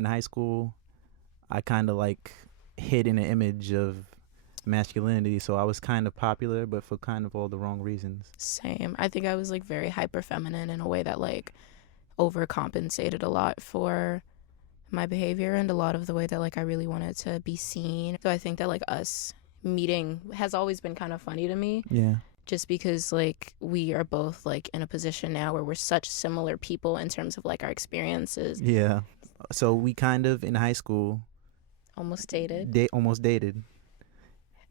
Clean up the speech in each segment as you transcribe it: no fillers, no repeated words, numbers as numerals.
in high school, I kind of like hid in an image of masculinity, so I was kind of popular, but for kind of all the wrong reasons. Same. I think I was like very hyper feminine in a way that like overcompensated a lot for my behavior and a lot of the way that like I really wanted to be seen. So I think that like us meeting has always been kind of funny to me. Yeah. Just because like we are both like in a position now where we're such similar people in terms of like our experiences. Yeah. So we kind of in high school Almost dated. almost dated.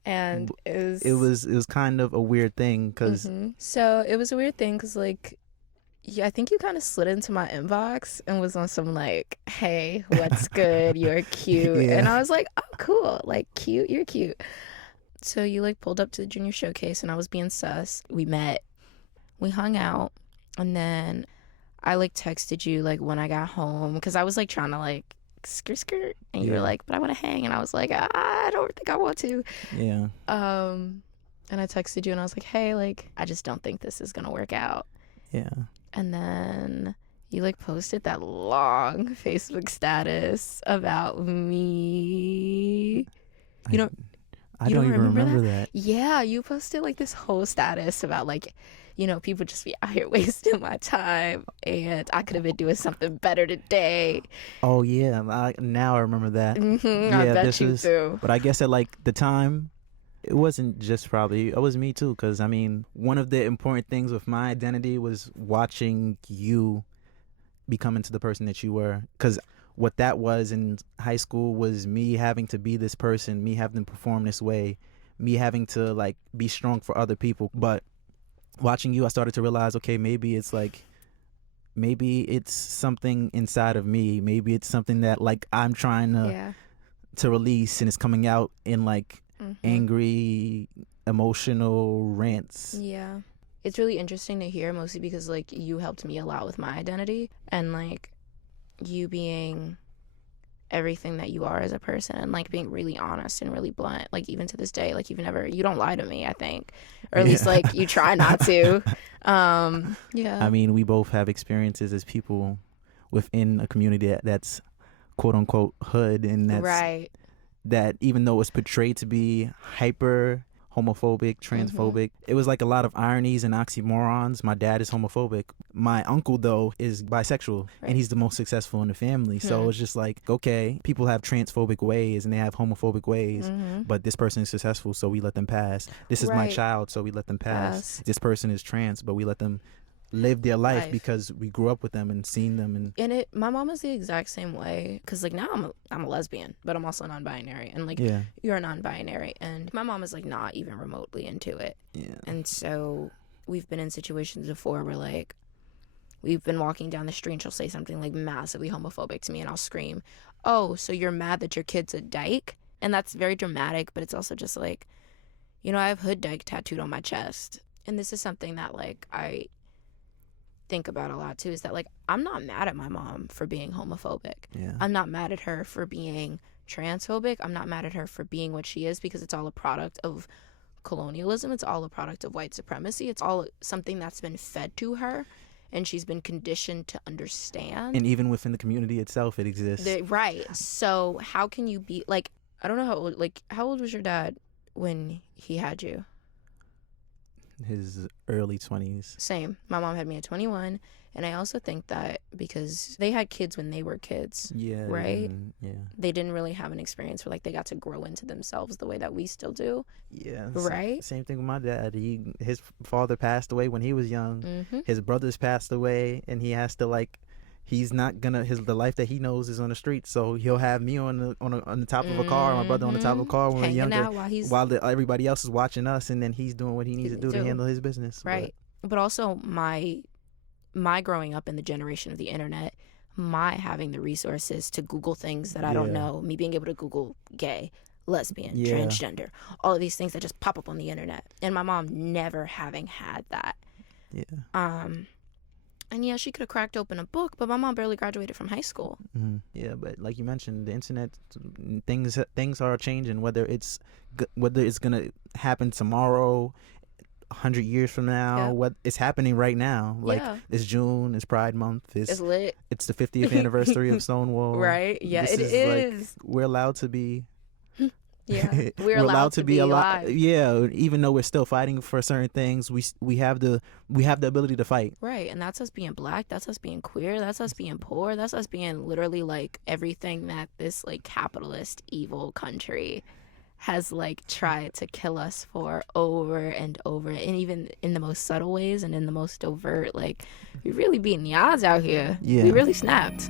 And it was kind of a weird thing because So it was a weird thing because like I think you kind of slid into my inbox and was on some like, hey, what's good? You're cute. Yeah. And I was like, oh, cool. Like, cute. You're cute. So you like pulled up to the junior showcase and I was being sus. We met. We hung out. And then I like texted you like when I got home because I was like trying to like skirt. And you were like, but I want to hang. And I was like, I don't think I want to. Yeah. And I texted you and I was like, hey, like, I just don't think this is going to work out. Yeah. And then you like posted that long Facebook status about me. You don't even remember that? Yeah, you posted like this whole status about like, you know, people just be out here wasting my time and I could have been doing something better today. Oh yeah, now I remember that. I bet you do. But I guess at like the time, it wasn't just probably, it was me too, because I mean, one of the important things with my identity was watching you become into the person that you were, because what that was in high school was me having to be this person, me having to perform this way, me having to like be strong for other people. But watching you, I started to realize, okay, maybe it's something inside of me, maybe it's something that like I'm trying to release, and it's coming out in like angry, emotional rants. Yeah. It's really interesting to hear, mostly because like you helped me a lot with my identity, and like you being everything that you are as a person, and like being really honest and really blunt, like even to this day, like you don't lie to me, I think, or at least like you try not to. Yeah. I mean, we both have experiences as people within a community that's quote unquote hood, and that's right. That even though it's portrayed to be hyper homophobic, transphobic, it was like a lot of ironies and oxymorons. My dad is homophobic. My uncle, though, is bisexual, and he's the most successful in the family. So it's just like, okay, people have transphobic ways and they have homophobic ways, but this person is successful, so we let them pass. This is my child, so we let them pass. This person is trans, but we let them live their life because we grew up with them and seen them. And my mom is the exact same way, because like now I'm a lesbian, but I'm also non-binary, and like you're a non-binary, and my mom is like not even remotely into it. And so we've been in situations before where like we've been walking down the street and she'll say something like massively homophobic to me, and I'll scream, oh, so you're mad that your kid's a dyke? And that's very dramatic, but it's also just like, you know, I have hood dyke tattooed on my chest, and this is something that like I think about a lot too, is that like I'm not mad at my mom for being homophobic. I'm not mad at her for being transphobic. I'm not mad at her for being what she is, because it's all a product of colonialism. It's all a product of white supremacy. It's all something that's been fed to her and she's been conditioned to understand. And even within the community itself, it exists. Right. So how can you be like, I don't know how old was your dad when he had you? His early 20s. Same. My mom had me at 21, and I also think that because they had kids when they were kids, right? They didn't really have an experience where like they got to grow into themselves the way that we still do. Right. Same thing with my dad. His father passed away when he was young. His brothers passed away, and he has to like, he's not gonna, the life that he knows is on the street, so he'll have me on the top of a car, my brother on the top of a car when we're younger, while everybody else is watching us, and then he's doing what he needs to do to handle his business. Right. But also my growing up in the generation of the internet, my having the resources to Google things that I don't know, me being able to Google gay, lesbian, transgender, all of these things that just pop up on the internet, and my mom never having had that. And yeah, she could have cracked open a book, but my mom barely graduated from high school. Yeah, but like you mentioned, the internet, things are changing. Whether it's gonna happen tomorrow, 100 years from now, what is happening right now. Like, it's June, it's Pride Month, it's lit. It's the 50th anniversary of Stonewall. Right? Yeah, this it is. Like, we're allowed to be. Yeah, we're allowed to be alive. Yeah, even though we're still fighting for certain things, we have the ability to fight. Right, and that's us being black. That's us being queer. That's us being poor. That's us being literally like everything that this like capitalist evil country has like tried to kill us for over and over, and even in the most subtle ways and in the most overt. Like, we really beating the odds out here. Yeah, we really snapped.